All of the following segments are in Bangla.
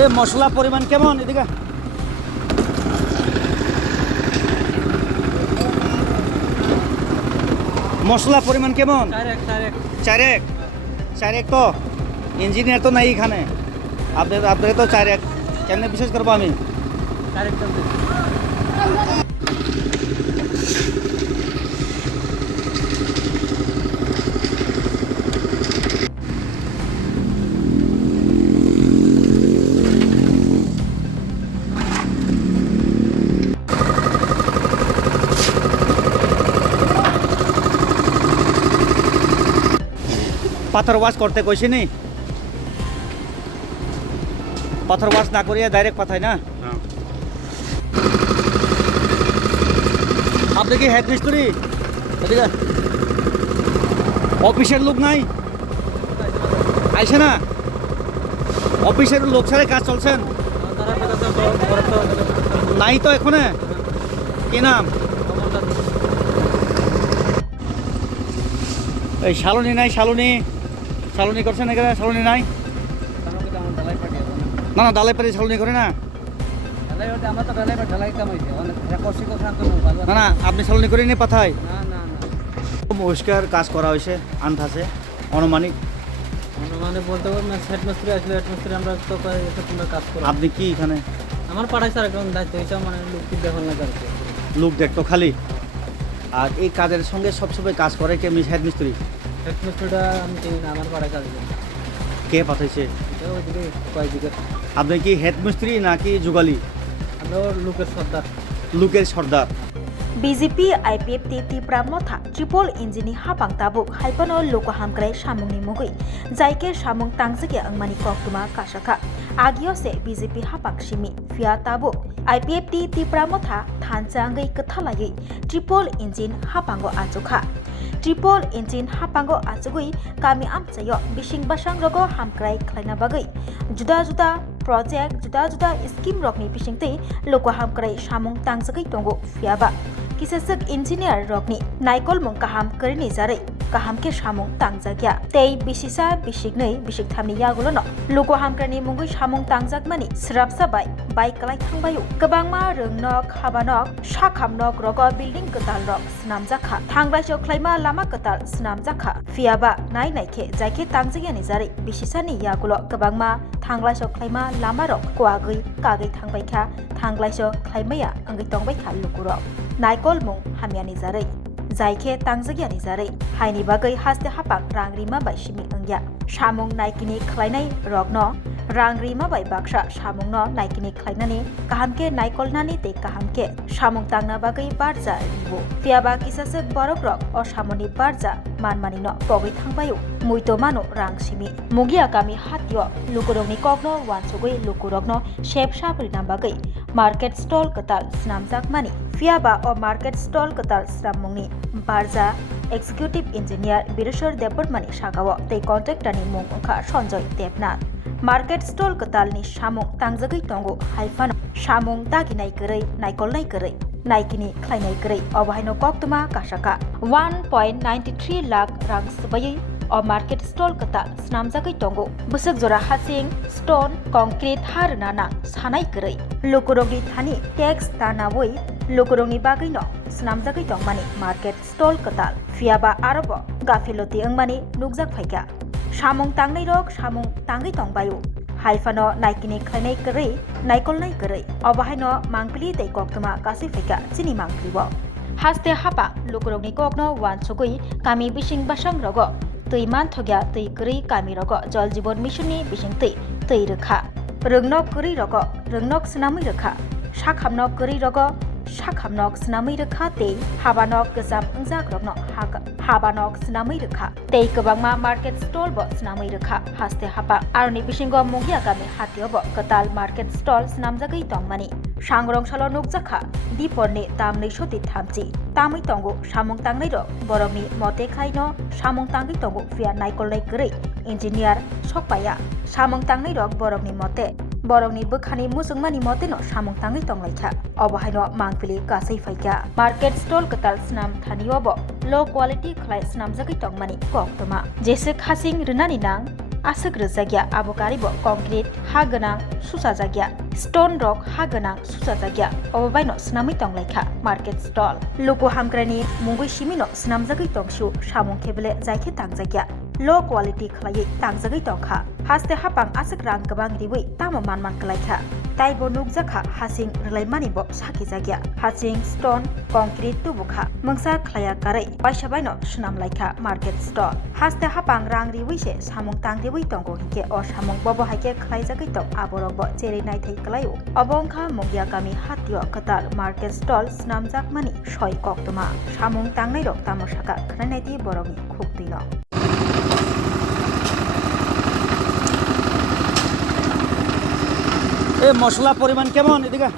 এই মশলা পরিমাণ কেমন এদিকে? মশলা পরিমাণ কেমন? চারেক চারেক তো ইঞ্জিনিয়ার তো নাই এখানে, আপনাদের তো চারেক কেমনে বিশেষ করবো আমি? পাথর ওয়াশ করতে কইছি নি, পাথর ওয়াশ না করিয়া ডাইরেক্ট পাঠাই না। আপনি কি হেড মিস্ত্রি? এদিকে অফিসের লোক নাই, আইসে না? অফিসের লোক ছাড়া কাজ চলছেন নাই তো এখনে? কি নাম? এই শালনি নাই, শালনি শালনি করছেন এখানে? শালনি নাই না, না ডালাই পাতি শালনি করে না। না না আপনি শালনি করে নিয়ে পাঠাই মহিষ্কার কাজ করা হয়েছে আন্দাজে অনুমানিক। বলতে পারবো না, হেড মিস্ত্রি আসলে হেড মিস্ত্রি আমরা তো তোমরা কাজ করো। আপনি কি এখানে? আমার পাড়ায় স্যার একদম দায়িত্ব হয়েছে, মানে লোক দেখুন না আর কি, লোক দেখতো খালি। আর এই কাজের সঙ্গে সবসময় কাজ করে কে? হেড মিস্ত্রি। হেড মিস্ত্রিটা আমি চিনি না, আমার পাড়ায় কাজ কে পাঠাইছে? ওইদিকে কয়েকদিকে। আপনি কি হেড মিস্ত্রি নাকি যুগালি? আমরা লোকের সর্দার। লোকের সর্দার। BJP IPF ti pramotha triple engine hapang tabuk haipano loko hamkrai samungni mugui jaike samung tangjike angmani koktuma kasaka agio se BJP hapak simi fia tabuk IPF ti pramotha thanjangai kathalai triple engine hapango achukha triple engine hapango achugui kami amchayo bising basang rogo hamkrai khlaina bagai juda juda project juda juda scheme rokni bisingtei loko hamkrai samung tangjagai tongo fiaba किसेसक इंजिनियर रकनी नाइकल मुं काहाम करनी जारै काहाम के सामुं तांगजाग्या तै बिसिसा बिसिगनै बिसिग थामनि यागुलनो लोगो हामग्रानि मुंगै सामुं तांजागमानि स्राबसाबाय बाइक कलाय थांबायो गोबांमा रोंनक हाबानक साखामनक रग बिल्डिं कताल रक स्नामजाखा थांग्रायसो ख्लायमा लामा कताल स्नामजाखा फियाबा नाय नायखे जायखे तांजाग्यानि जारै बिसिसानि यागुलो गोबांमा थांग्लायसो ख्लायमा लामा रक कोआगै कागै थांबायखा थांग्लायसो ख्लायमाया अंगै तंबायखा लुकुरक नाइकल मुं हामियानि जारै जायखे तांजागियानि जारै हायनि बागै हास्ते हापाक रांग्रिमा बाय सिमि अंग्या सामुं नायकिनि ख्लायनाय रगनो रांग्रिमा बाय बाक्सा सामुंनो नायकिनि ख्लायनानि काहामके नाइकलनानि ते काहामके सामुं तांना बागै बारजा रिबो फियाबा किसासे बरक रक अ सामुनि बारजा मानमानिनो पगै थांबायो मुइतो मानो रां सिमि मुगिया कामी हातियो लुकुरंनि कगनो वानसुगै लुकुरगनो शेप साबरि नामबागै मार्केट स्टल कताल स्नामजाकमानि फियाबा अ मार्केट स्टल कताल स्राममुंनि बारजा एक्सिक्यूटिव इंजिनियर बिरेश्वर देबबर्मानि सागाव तै कन्ट्रेक्टरनि मुं अंखा सञ्जय देबनाथ मार्केट स्टल कतालनि सामुं तांजागै तंगो हाइफान सामुं दागिनाय गरै नायकलनाय गरै नायकिनि ख्लायनाय गरै अबाहायनो कक्तमा कासाका 1.93 लाख रां सुबायै अ मार्केट स्टल कता स्नामजागै तंगो बुसक जरा हासिं स्टोन कंक्रीट हारनाना सानाय गरै लोकरंनि थानि टैक्स दानावै लोकरंनि बागैनो स्नामजागै तंमानि मार्केट स्टल कताल फियाबा आरब गाफिलति अंगमानि नुकजाक फाइका सामुं तांनाय रक सामुं तांगै तंबायो हाइफानो नायकिनि ख्लायनाय गरै नायकलनाय गरै अबाहायनो मांगपिलि दै कक्तमा गासै फाइका चिनि मांगपिलिबो हास्ते हापा लोकरंनि कगनो वानसुगै कामी बिसिं बासां रग तै मानथग्या तै गरै कामी रग जल जीवन मिशननि बिसिंतै तै रोखा रोंनक गरै रग रोंनक स्नामै रोखा साखामनक गरै रग साखामनक स्नामै रोखा तै हाबानक गोजाम अंजाक रगनो हाबानक स्नामै रोखा तै गोबांमा मार्केट स्टल ब स्नामै रोखा हास्ते हापा आरनि बिसिंग मुगिया गामि हातियब कताल मार्केट स्टल स्नामजागै तंमानि सांग्रंसालो नुकजाखा दिपरनि तामनै सति थामजि तामै तंगो सामुं तांनाय र बरंनि मते खायनो सामुं तांगै तंगो फिया नायकलनाय गरै इंजिनियर सकपाया सामुं तांनाय र बरंनि मते बरंनि बोखानि मुसुंमानि मतेनो सामुं तांगै तंलायखा अबाहायनो मांगपिलि गासै फाइका मार्केट स्टल कताल स्नाम थानियब लो क्वालिटी ख्लाय स्नामजागै तंमानि कक्तमा जेसे खासिं रनानि नां asuk rejagya abo karibo concrete ha ganang susajagya stone rock ha ganang susajagya obaino snami tonglaikha market stall logo hamgrani mungui simino snamjagui tongshu samung khebele jaike tangjagya low quality khlai tangjagui tongkha haste hapang asuk rang gabang riwi tamo manman klaikha taibo nukjakha hasing relaimani bo saki jagya hasing stone concrete tubukha mungsa khlaya karai paisa baino sunam laikha market stall haste hapang rang riwi se samung tang riwi tongo hike o samung bobo haike khlai jagui tong aborok bo cheri nai thei klaio obongkha mungya kami hatio katar market stall snamjak mani soi koktoma samung tangnai rok tamosaka khnai ti borokni khukdino এই মশলা পরিমাণ কেমন এদিকে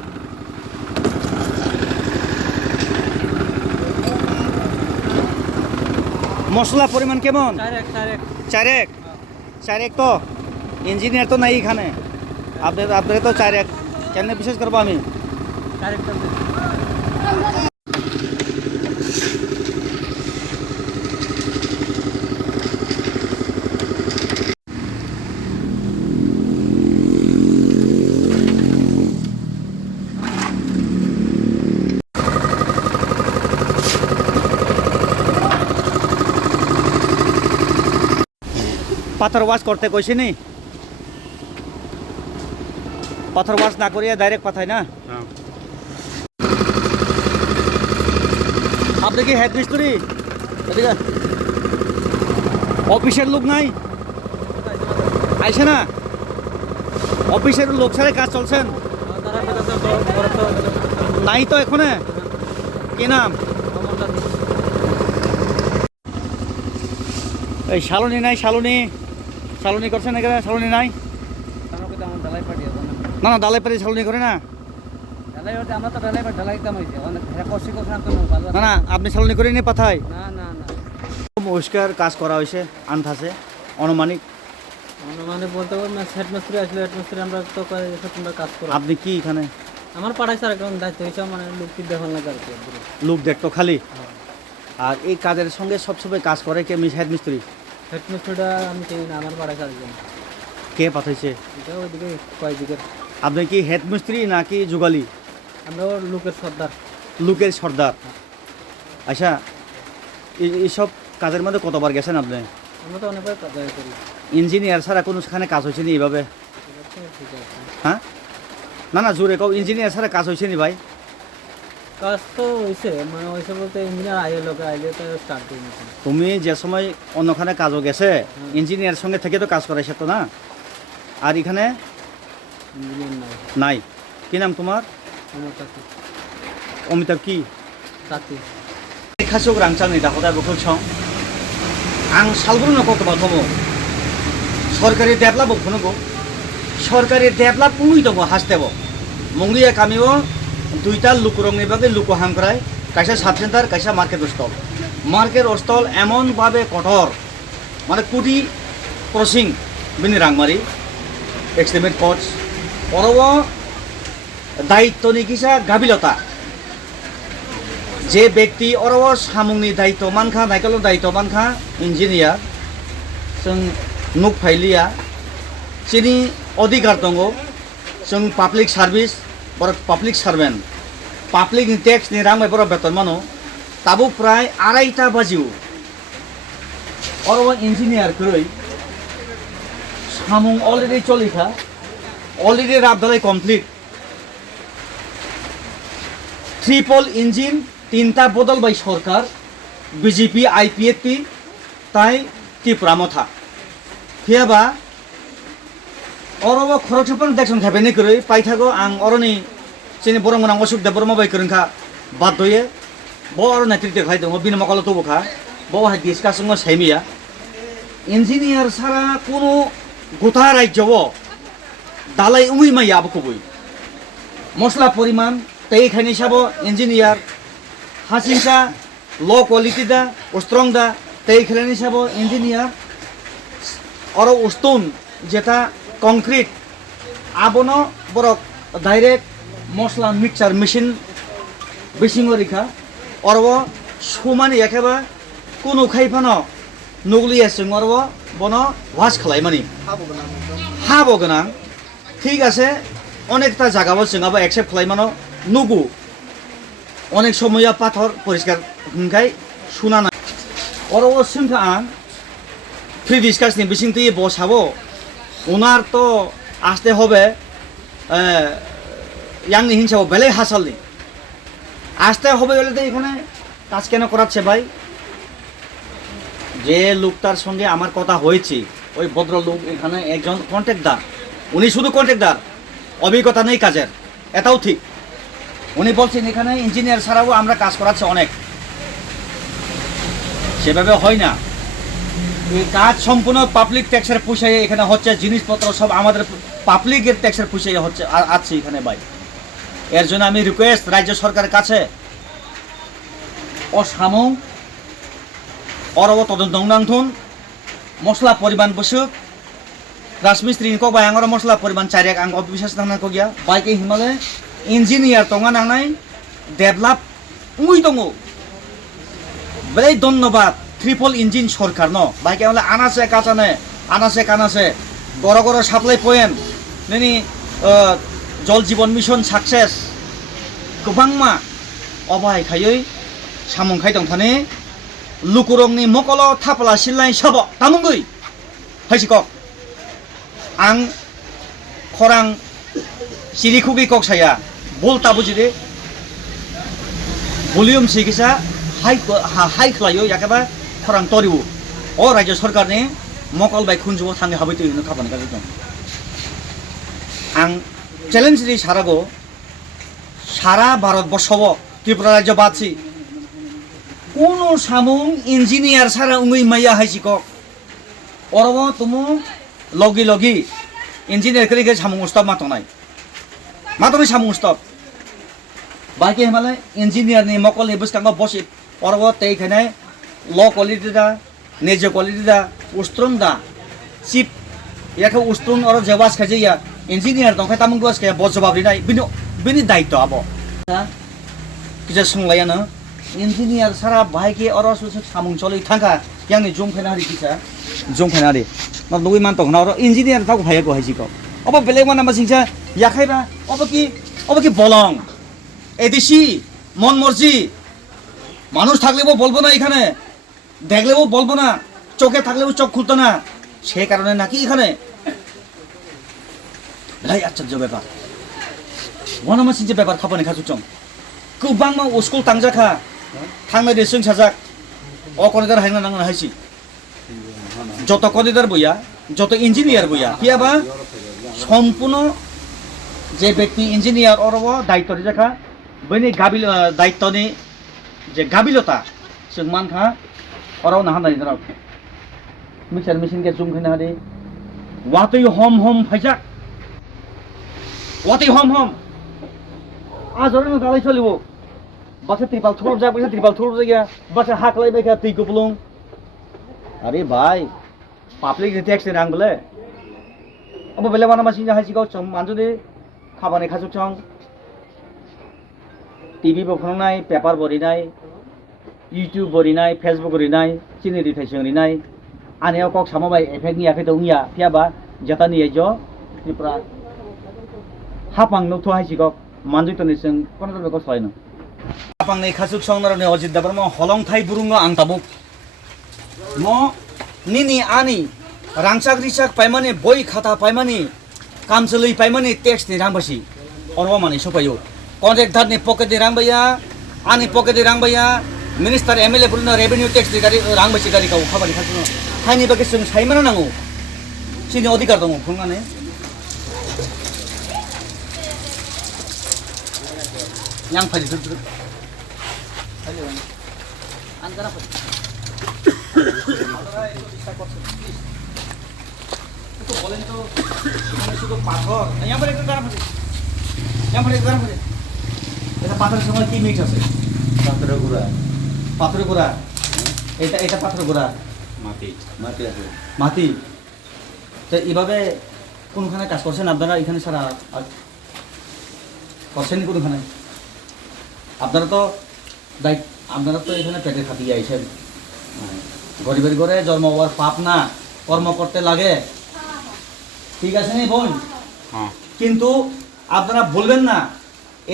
মশলা পরিমাণ কেমন चार एक চার এক তো ইঞ্জিনিয়ার তো নাই এখানে আপনাদের তো চার এক কেন বিশেষ করবো আমি चार एक পাথর ওয়াশ করতে কইছি নি পাথর ওয়াশ না করিয়া ডাইরেক্ট পাঠায় না আপনি কি হেড মিস্ত্রি এদিকে অফিসের লোক নাই আইসে না অফিসের লোক ছাড়া কাজ চলছেন নাই তো এখনে কি নাম এই শালনি নাই শালনি করছেন এখানে শালনি নাই না না ডালাই পারি শালনি করে না না না আপনি শালনি করে নিয়ে পাঠায় পরিষ্কার কাজ করা হয়েছে আন্দাজে আনুমানিক মানে বলতে পারবো না হেড মিস্ত্রি আসলে হেড মিস্ত্রি আমরা তো তোমরা কাজ করো আপনি কি এখানে আমার পাড়ায় স্যার একদম দায়িত্ব হয়েছে মানে লোকটি দেখান লাগে আর কি লোক দেখতো খালি আর এই কাজের সঙ্গে সবসময় কাজ করে কে হেড মিস্ত্রি হেড মিস্ত্রিটা আমি চিনি না আমার পাড়ায় চারজন কে পাঠাইছে এটা ওইদিকে কয়েকদিকে আপনি কি হেড মিস্ত্রি নাকি যুগালি আমরা ওর লোকের সর্দার লোকের সর্দার আচ্ছা এইসব কাজের মধ্যে কতবার গেছেন আপনি আমরা তো অনেকবার কাজ করি ইঞ্জিনিয়ার ছাড়া কোনোখানে কাজ হয়েছে নি এইভাবে ঠিক আছে হ্যাঁ না না জোরে কও ইঞ্জিনিয়ার ছাড়া কাজ হয়েছে নি ভাই কাজ তো হয়েছে মানে হয়েছে বলতে ইঞ্জিনিয়ার আইলে লোকে আইলে তো স্টার্ট দিয়ে নিয়েছে তুমি যে সময় অন্যখানে কাজও গেছে ইঞ্জিনিয়ার সঙ্গে থেকে তো কাজ করাইছে তো না আর এখানে ইঞ্জিনিয়ার নাই নাই কি নাম তোমার আমার কাছে অমিতাভ কি সাথী खासोक रांचांनि दाखोदा बेखौ सं आं सालग्रोनो कतबा दङ सरकारि डेभलप बुंनांगौ सरकारि डेभलप बुंनाय दङ हास्टेब मंगलिया गामियाव दुइटा लुकुरंनि बागै लुकु हामग्राय कायसा साब सेन्टार कायसा मार्केट स्टल एमन भाबे कठोर माने कुटी क्रसिं बिनि रांमारि एक्सट्रिमेट कोच अरव दायित्वनि किसा गाबिलता जे व्यक्ति अरव सामुंनि दायित्व मानखा नायकल दायित्व मानखा इन्जिनियार जों नुक फाइलिया जिनि अधिकार दङ जों पाब्लिक सार्भिस बर पाब्लिक सार्भेन्ट पाब्लिक टेक्स नि रां बर बेतन मानो ताबो प्राय 2:30 बाजिउ अरव इन्जिनियार क्रय सामुं अलरेडी चलिखा अलरेडी राबदालाय कमप्लिट ट्रिपल इंजिन तीनटा बदल बाय सरकार बीजेपी आईपीएफपी ताई त्रिपुरा मथा फियाबा अरब खरकसपन देखसन खाबेनि करै पाइथागो आं अरनि जेनि बरमगोनां असुखदेव बर्मा बाय करंखा बादये ब अर नेतृत्व खाय दङ बिन मकल तबखा ब हाय डिसकासंग साइमिया इन्जिनियार सारा कोनो गोथा राज्यव दालाय उमै माय आबखबय मसला परिमाण तै खानि साबो इन्जिनियार हासिंसा लो क्वालिटी दा स्ट्रंग दा तै खेलानि साबो इन्जिनियार और स्टोन जेटा कंक्रीट आबनो बरक डायरेक्ट मसला मिक्सचार मेशिन बेसिंग रिखा और वो सुमानि एकेबा कोनो खाइफानो नुगलिया सिंग और वो বনো ওয়াশ খালাইমানি হাবো গোনাं ঠিক আছে অনেকটা জায়গাবো जोंहाबो एक्सेप्ट खालायमानो नुगु অনেক সময় পাথর পরিষ্কার হনখাই শুনা না অরো সিমথা আং ফ্রি ডিসকাসনি বিসিংতি বসাবো ওনার তো আসতে হবে ইয়াংনি হিংসাবো বেলে হাসালনি আসতে হবে বলে তো এখানে কাজ কেন করাচ্ছে ভাই যে লোকটার সঙ্গে আমার কথা হয়েছে ওই ভদ্রলোক এখানে একজন কন্ট্রাক্টর উনি শুধু কন্ট্রাক্টর অভিজ্ঞতা নেই কাজের এটাও ঠিক উনি বলছেন এখানে ইঞ্জিনিয়ার ছাড়াও আমরা কাজ করাচ্ছি অনেক সেভাবে হয় না এই কাজ সম্পূর্ণ পাবলিক ট্যাক্সের পয়সায় এখানে হচ্ছে জিনিসপত্র সব আমাদের পাবলিকের ট্যাক্সের পয়সায় হচ্ছে আছে এখানে ভাই এর জন্য আমি রিকোয়েস্ট রাজ্য সরকারের কাছে অসামং অরব তদন্ত নাংথুন মশলা পরিমাণ বসুক রাজমিস্ত্রি কক বাই আঙর মশলা পরিমাণ চারিয়াক আং অবিশ্বাস নাংনাखौ গিয়া বাইকে হিমালয় ইঞ্জিনিয়ার টঙা নাংনাই ডেভেলপ উই দङ বেলাই ধন্যবাদ ট্রিপল ইঞ্জিন সরকার ন বাইকে হলে আনাসে কাচানে আনাসে কানাসে গড় গড় সাপ্লাই পয়েন্ট नैनि जल जीवन मिशन साक्सेस गोबांमा अबाहायखायै सामंखाय दंथाने लुकुरंनि मकल थापला सिलनाय सब तामुंगै हायसिकक आं खरां सिरिखुगि कक्साया बोलता बुजिदे भलिउम सिकिसा हाई खलायो याकेबा खरां तरिउ अ राज्य सरकारनि मकल बाय खुनजुआव थांनो हाबैतो इनो खाबानो गाज्रि दं आं चैलेंज रि सारागो सारा भारतबर्षव त्रिपुरा राज्य बादसि कोनो सामुं इंजिनियर सारा उंगै माया हायसिकक अरब तुमु लगी लगी इंजिनियर करिके सामुं स्टप मातनाय सामुं स्टप बाकी हमाले इंजिनियर नि मकल बुस्कांगो बसि अरब तैखाने ल क्वालिटी दा नेज क्वालिटी दा उस्त्रम दा चिप याखौ उस्त्रम अरब जेवास खाजिया इंजिनियर दंखाय तामुं गस के बस जवाब दिनाय बिनि दायित्व आबो किजा संलायानो इंजिनियर सारा बाइके अरब सुसु सामुं चलै थांखा यांनि जंखायनारि किसा जंखायनारि न लुगै मान तखना अरब इंजिनियर ताको भायको हायसिको अब बेलेग माना मासिंसा याखायबा अब की बलं एदिसि मन मर्जी মানুষ থাকলেও বলবো না এখানে দেখলেও বলবো না চোখে থাকলেও চোখ খুলতো না সেই কারণে নাকি এখানে লাই আশ্চর্য ব্যাপার ওয়ানামাসি যে ব্যাপার খাপানে খাচুচং गोबांमा स्कुल थांजाखा थांनाय देसों साजाक अ कनिदार हायना नांना हायसि যত কনিদার বইয়া যত ইঞ্জিনিয়ার বইয়া কিয়াবা সম্পূর্ণ যে ব্যক্তি ইঞ্জিনিয়ার অরব দায়িত্ব জাখা বইনি গাবিল দায়িত্বनि जे गाबिलता जों मानखा अराव ना हानाय जरा मिक्सार मेसिन के जुम खैना हादे वातै हम फाइजाक वातै हम आजरनो दालाय चलिबो बासे त्रिपाल थुरब जा बासे त्रिपाल थुरब जाया बासे हाखलाय बायखा दै गुबलुं अरे भाई पाब्लिक टैक्स रां बोले अब बेले माना मासिन हासिगाव चम मानजुदे खाबाने खाजुक चं टीवी बखनाय पेपर बरिनाय यूट्यूब बरिनाय फेसबुक बरिनाय चिनि रिथाइसं रिनाय आनेयाव कक सामाबाय एफेक्ट नि आखे दंनिया फियाबा जतानि एजो त्रिपुरा हापां नथो हाइसिगक मानजुतनि जों कोनजों बेखौ सलायनो हापांनि खाजुक संनारनि अजित दाबरमा हलंथाय बुरुंग आंताबुक म निनि आनि रांसाक रिसाक पाइमाने बय खाता पाइमाने कामचलै पाइमाने टैक्स नि रांबासि अरबा माने सपायो कन्ट्रेक्टर नि पकेट नि रांबाया आनि पकेट नि रांबाया मिनिस्टार एमएलए फोरनो रेवेन्यू टैक्स नि गारि रांबासि गारि गाव खाबानि खाजुनो थाइनि बागे जों साइमाना नांगौ सिनि अधिकार दङ खुंनानै yang ফাইলি দুদু ফাইলি আনজানা ফাইলি তো বলেন তো মানে শুধু পাথর यहाँ पर एक गारा ফাইলি यहाँ पर एक गारा ফাইলি এটা পাথরের সময় কি মিক্স আছে পাথর গুড়া এটা পাথর গুড়া মাটি আছে মাটি তো এইভাবে কোনখানে কাজ করছেন আপনারা এখানে সারা করছেন কোনখানে আপনারা তো এখানে পেটে খাটিয়ে আইছেন গরিবের ঘরে জন্ম হওয়ার পাপ না কর্ম করতে লাগে, ঠিক আছে নি বোন? হ্যাঁ কিন্তু আপনারা বলবেন না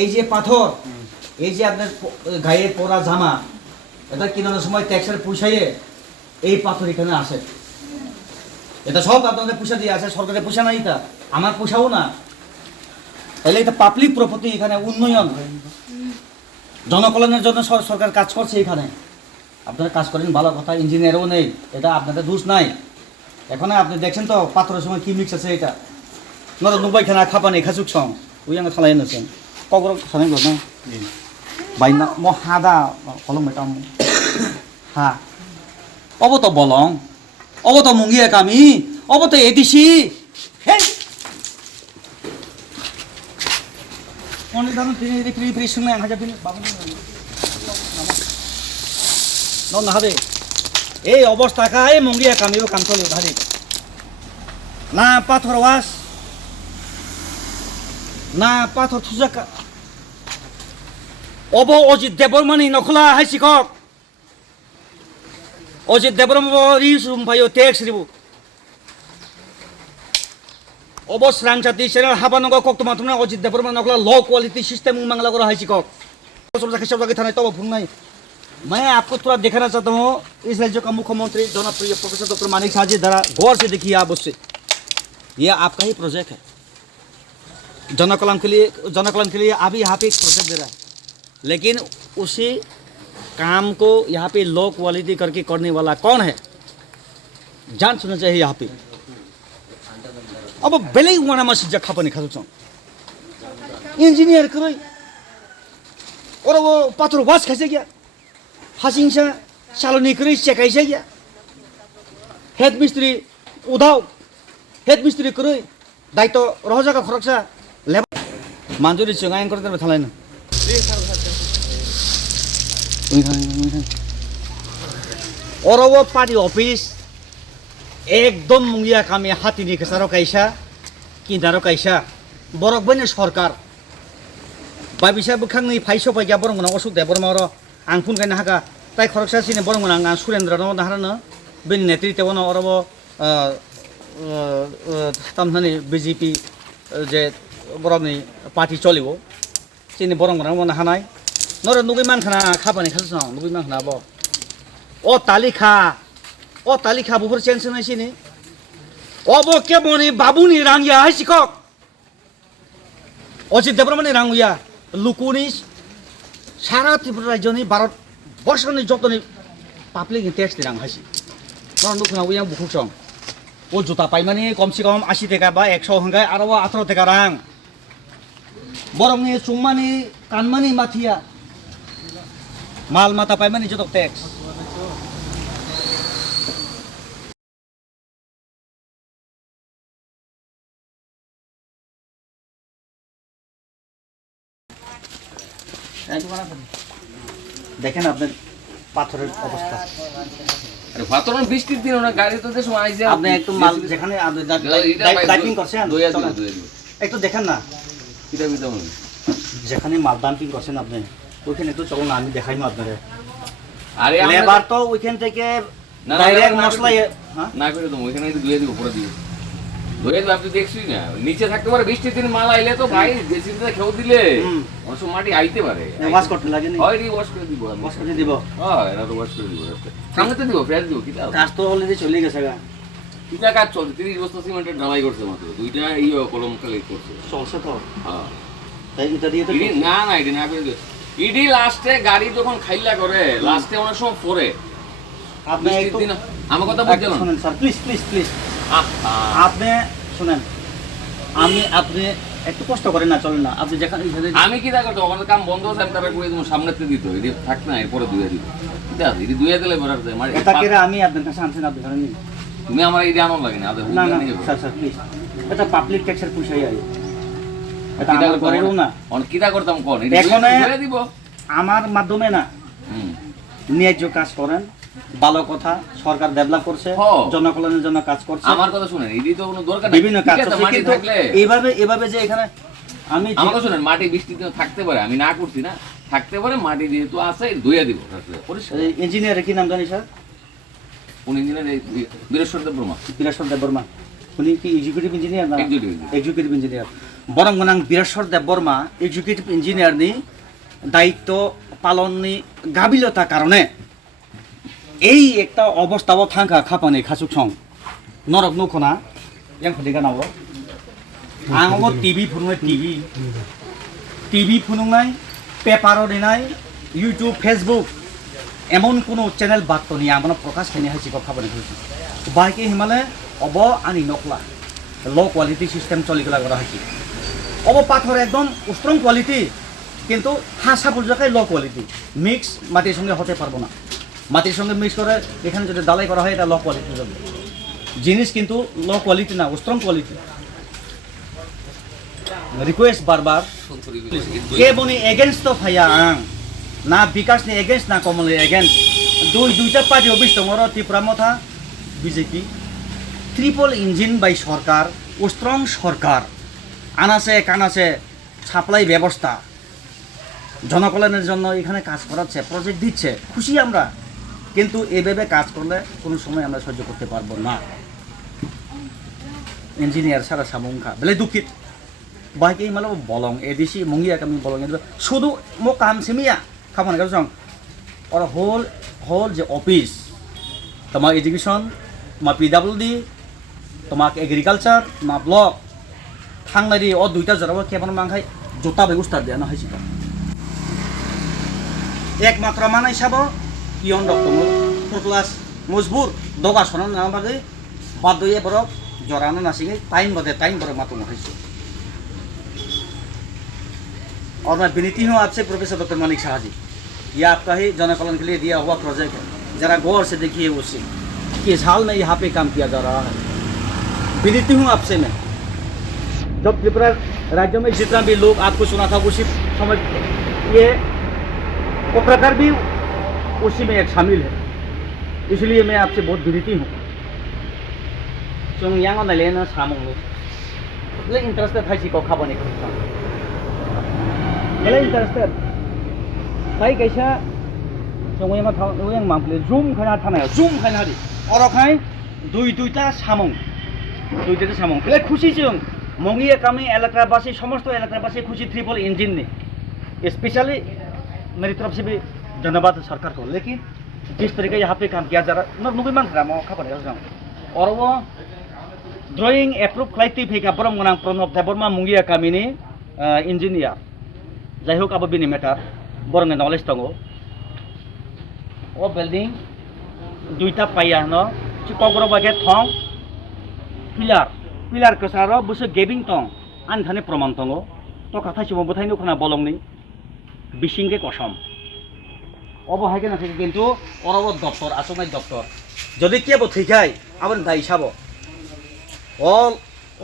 এই যে পাথর, এই যে আপনার গায়ে পরা জামা, এটা কিনানোর সময় ট্যাক্সের পুষাইয়ে এই পাথর এখানে আসে। এটা সব আপনাদের পুষা দিয়ে আছে, সরকারের পুষা নাই, এটা আমার পুষাও না। তাহলে এটা পাবলিক প্রপার্টি, এখানে উন্নয়ন জনকল্যাণের জন্য সরকার কাজ করছে এখানে। আপনারা কাজ করেন, ভালো কথা, ইঞ্জিনিয়ারও নেই, এটা আপনাদের দোষ নাই। এখন আপনি দেখছেন তো পাথরের সময় কি মিক্স আছে, এটা নর নুবাই খানা খাপানি খাসুক সং উই আঙ থালাই নছেন কগর সানাই গো না বাইনা ম হাদা কলম মেটাম হা অব তো বলং অব তো মুঙ্গিয়া কামি অব তো এদিসি হে কোন দাম তিনি ফ্রি ফ্রি শুনে আং হাজা তিনি বাবু ন না হবে এই অবস্থা কা এই মুঙ্গিয়া কামিও কাম চলে ধারে না পাথর ওয়াস না পাথর থুজাকা অব অজিত দেববর্মানি নখলা হাই শিক্ষক অজিত দেববর্মা রিসুম ভাইও ট্যাক্স রিবু অব স্রাংচাতি চ্যানেল হাবানগ কক্তমা তুমি অজিত দেববর্মা নখলা লো क्वालिटी सिस्टम मांगला करो हाई शिक्षक सब जगह थाने तब भूल नहीं। मैं आपको थोड़ा दिखाना चाहता हूँ इस राज्य का मुख्यमंत्री जनप्रिय प्रोफेसर डॉक्टर मानिक शाह जी, जरा गौर से देखिए आप उससे, ये आपका ही प्रोजेक्ट है जनकल्याण के लिए अभी यहाँ पे एक प्रोजेक्ट दे रहा है, लेकिन उसी काम को यहाँ पे लो क्वालिटी करके करने वाला कौन है जान सुनना चाहिए यहाँ पे। अब बेले उमाना मस्जिद जखा पर नहीं खासू इंजीनियर करो और वो पाथर वास कैसे गया हासिंसा सालो निकरी चेकाई से गया हेड मिस्त्री उधाव हेड मिस्त्री करो दायित्व रह जागा खरकसा मानजुरी चंगायन करते हैं थालाइन और वो पार्टी ऑफिस एकदम मुंगिया कामी हाथी नि केसारो काइसा किनारो काइसा बरक बने सरकार बाबिसा बखांनि फाइसो पाइया बरंगना असुक दे बरमार आं फुन गायना हागा ताइ खरकसा सिने बरंगना आं सुरेन्द्र न दाहारनो बेनि नेतृत्वनो अरबो तामनानि बीजेपी जे बरंगनि पार्टी चलिबो सिनि बरंगना मन हानाय नर नुगै मानखाना खाबानि खासो नुगै मानखाना ब ओ तालिखा बुफोर चेन्ज होनाय सिनि अब के मनि बाबुनि रांगिया हाय शिक्षक अजित देबबर्मानि रांगिया लुकुनि सारा त्रिपुरा राज्यनि भारत बर्षनि जतनि पाब्लिक टैक्स रां हायसि नर नुखना उया बुखुक सं ओ जुता पाइमानि कम से कम 80 टाका बा 100 हंगाय आरो 18 टाका रां बरंनि सुंमानि कानमानि माथिया माल माता पाइमानि जत टैक्स দেখেন আপনার পাথরের অবস্থা আরে পাথর বৃষ্টির দিন না গাড়ি তো দেশ আইছে আপনি একটু মাল যেখানে আপনি ডাইভিং করছেন একটু দেখেন না কিটা বিটা মানে যেখানে মাল ডাম্পিং করছেন আপনি ওইখানে একটু চলুন আমি দেখাইমু আপনারে। আরে লেবার তো ওইখান থেকে ডাইরেক্ট মশলা না করে তো ওইখানে ধুয়ে দিব পুরো দিয়ে ধুয়ে দিব আপনি দেখছই না নিচে থাকতে পারে বৃষ্টির দিন মাল আইলে তো ভাই জেসিবিতে খেউ দিলে অবশ্য মাটি আইতে পারে ওয়াশ করতে লাগে না হয় রি ওয়াশ করে দিব ওয়াশ করে দিব হ্যাঁ এরা তো ওয়াশ করে দিব সামনে তো দিব ফের দিব কিটা কাজ তো অলরেডি চলে গেছে গা কিটা কাজ চলছে 30 বস্তা সিমেন্টের ঢালাই করছে মাত্র দুইটা কলম খালি করছে চলছে তো হ্যাঁ তাই এটা দিয়ে তো না না এটা না করে ইডি লাস্টে গাড়ি যখন খাইলা করে লাস্টে অনেক সময় পরে আপনি একটু আমার কথা বুঝছেন শুনেন স্যার প্লিজ প্লিজ প্লিজ আপনি শুনেন আপনি একটু কষ্ট করেন না চলেন না আপনি যেখানে আমি কি তা করতে ওখানে কাম বন্ধ আছে আমি তারপরে করে দিব সামনেতে দিত এটি থাক না এরপরে দুয়ে দিব কিটা এটি দুয়ে দিলে বড় যায় মানে এটা কেরা আমি আপনার কাছে আনছেন আপনি জানেন তুমি আমার এই আনন্দ লাগে না না না স্যার স্যার প্লিজ এটা পাবলিক ট্যাক্সের পয়সাই আই এটা আমার করেও না অন কিটা করতাম কোন এটি দুয়ে দিব আমার মাধ্যমে না ন্যায্য কাজ করেন ভালো কথা সরকার ডেভেলপ করছে জনকল্যাণের জন্য কাজ করছে আমার কথা শুনেন এটি তো কোনো দরকার নাই বিভিন্ন কাজ আছে কিন্তু এইভাবে যে এখানে আমি আমাকে শুনেন মাটি বৃষ্টির দিনে থাকতে পারে আমি না করছি না থাকতে পারে মাটি যেহেতু আছে ধুয়ে দিব পরিষ্কার ইঞ্জিনিয়ার কি নাম জানি স্যার কোন ইঞ্জিনিয়ার বীরেশ্বর দেব বর্মা বীরেশ্বর দেব বর্মা উনি কি এক্সিকিউটিভ ইঞ্জিনিয়ার না Executive. এক্সিকিউটিভ ইঞ্জিনিয়ার বরং গোনাं বীরেশ্বর দেব বর্মা এক্সিকিউটিভ ইঞ্জিনিয়াरनि দায়িত্ব পালনनि গাবিলতা কারণে এই একটা অবস্থাও থাকা খাপানি খাসুক সং নরক নখনা yang খদিগা নাও आंगो टीवी फुनुंनाय टीवी फुनुंनाय पेपारो देनाय यूट्यूब फेसबुक एमन कोनो चैनल बातनी आंगो प्रकाश खाने हासिको खाबानि होइछि बाइके हिमालय अब आनि नखला लो क्वालिटी सिस्टेम चलिगला गरा हासि अब पाथर एकदम स्ट्रंग क्वालिटी किन्तु हासा बुझाखाय लो क्वालिटी मिक्स माटिर संगे हते पारबो ना माटिर संगे मिक्स करे एखाने जदि दालाई करा হয় এটা लो क्वालिटी जाबे जिनिस किन्तु लो क्वालिटी ना स्ट्रंग क्वालिटी रिक्वेस्ट बार के बनि एगेन्स्ट तो फाया आं ना विकास नि एगेन्स्ट ना कमल एगेन्स्ट दुईटा पार्टी अफिस दङ र त्रिपुरा मथा बीजेपी ट्रिपल इंजिन बाय सरकार स्ट्रंग सरकार আনাসে কানাসে সাপ্লাই ব্যবস্থা জনকল্যাণের জন্য এখানে কাজ করাচ্ছে প্রজেক্ট দিচ্ছে খুশি আমরা কিন্তু এভাবে কাজ করলে কোনো সময় আমরা সহ্য করতে পারবো না ইঞ্জিনিয়ার সারা সামুংখা বলে দুঃখিত bike Mala bolong edisi mungia kami bolong itu sudu mo kam semia kapan kau song or whole je office tama education ma PWD tama agriculture ma block thang nari o duita jara kepan mangkai jota ব্যবস্থা দেয়া না হইছে একমাত্র মানে হিসাব ইয়ন ডক্টর ক্লাস মজবুর দগা সনন না বাগে বাদয়ে বরক জরানো নাসিগে টাইম বড় মাতো হইছে और मैं विनती हूँ आपसे प्रोफेसर डॉक्टर मानिक शाह जी ये आपका ही जनकल्याण के लिए दिया हुआ प्रोजेक्ट है जरा गौर से देखिए उसे किस हाल में यहाँ पे काम किया जा रहा है विनती हूँ आपसे मैं जब त्रिपुरा राज्य में जितना भी लोग आपको सुना था उसी समझ ये वो प्रकार भी उसी में एक शामिल है इसलिए मैं आपसे बहुत विनती हूँ जों यांग लेना सामने इंटरेस्टेड है को खाबने Kalau interested, saya kisah semua yang tahu yang mampu zoom kena tanah, zoom kena di. Orang kaya duita samung. Kalau khusus jeng, mongia kami elektra basi, समस्त elektra basi khusus triple engine ni. Especially मेरी तरफ से भी धन्यवाद सरकार को. लेकिन जिस तरीके यहाँ पे काम किया जा रहा, नौकरी मांग रहा मैं खबर है उसका. और वो drawing approve kreatif है क्या बरम गनांग Pranav Debbarma mongia kami ni engineer. যাই হোক আবার বিনি মেটার বরং নলেজ দङ ও বিল্ডিং দুইটা পাইয়া ন চিকগ্র বাগে থং পিলার কসার বসে গেবিং দं আনথানে প্রমাণ দङ তো কথা ছিল বথাইনো খনা বলংনি বিশিংকে কসম অবহাইকে না থাকে কিন্তু অরব দপ্তর আসময় দপ্তর যদি কে বথিখাই আবার দাই সাব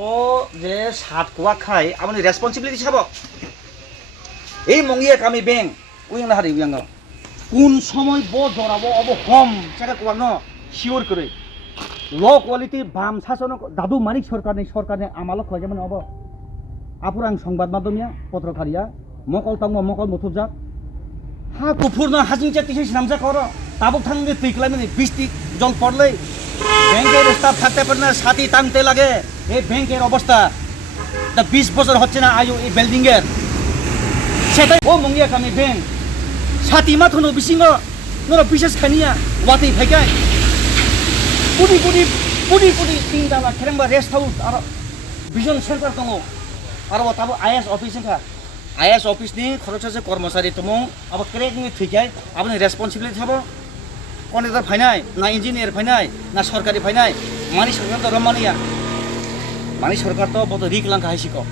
ও যে সাত কুয়া খাই আপনি রেসপন্সিবিলিটি সাব এই মঙ্গিয়া কামি বেং উইং না হারি উইং কোন সময় ব জরাবো অব হম সেটা কোয়ান শিওর করে লো কোয়ালিটি বাম শাসন দাদু মানিক সরকারনে আমালো খয় যেমন অব আপুরাং সংবাদ মাধ্যমিয়া পত্রকারিয়া মকল তাং মকল মথুবজাক হা কুফুরনা হাজিং চাকতি নামজা কর তাবক থাঙ্গে তুইকলামিনি বৃষ্টি জল পড়লে ব্যাংকের স্টাফ থাকতে পারে না সাথী টানতে লাগে এই ব্যাংকের অবস্থা 20 বছর হচ্ছে না আয়ু এই বিল্ডিং এর সেটাই ও মঙ্গিয়া কামি বেং সাথী মাথনো বিসিং নর বিশেষ খানিয়া ওয়াতি ফাইকাই পুডি তিনটা খেরেংবা রেস্ট হাউস আর ভিজন সেন্টার দङ আর তাবো আইএস অফিস का आईएएस ऑफिस नि खरचासे कर्मचारी तमो अब क्रेक नि थैखाय आपनि रेस्पॉन्सिबिलिटी थाबो कन्ट्राक्टर फाइनाय ना इंजिनियर फाइनाय ना सरकारी फाइनाय मानि सरकार त रमानिया मानि सरकार त बतो रिक लांखा हाइसिको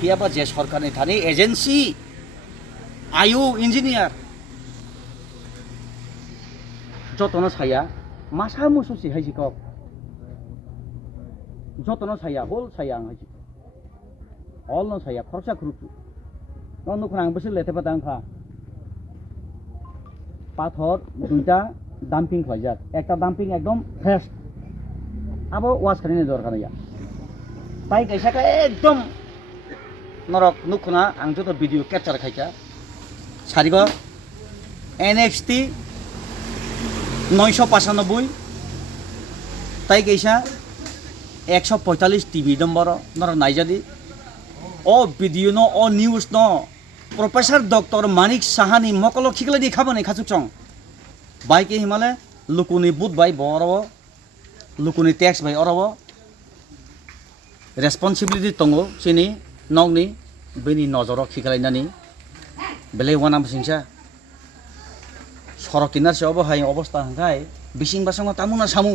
कियाबा जे सरकारनि थानि एजेंसी आयु इंजिनियर जतन साया मासा मुसुसि हाइसिको जतन साया होल साया हाइसिको all no saya khorsa krutu non khurang bese lete patang kha পাথর দুইটা ডাম্পিং হয় যাক একটা ডাম্পিং একদম ফ্রেশ আবার ওয়াশ খানিনে দরকার নাই তাই কাইসাকা একদম নরক নুখনা আং যত ভিডিও ক্যাপচার খাইছা সারিগ NXT 995 তাই কেইসা 145 টিভি নম্বর নর নাইজাদি ও ভিডিও ন ও নিউজ ন প্রফেসর ডক্টর মানিক সাহানি মকল খিকলে দি খাবনে খাচুক চং বাইকে হিমালে লুকুনি বুট বাই বরব লুকুনি ট্যাক্স বাই অরব রেসপন্সিবিলিটি তঙ্গো সিনি নংনি বেনি নজর খিকলাইনানি বেলে ওয়ানাম সিংসা সরক কিনার সে অবহাই অবস্থা হাঙ্কাই বিসিং বাসং তামুনা সামু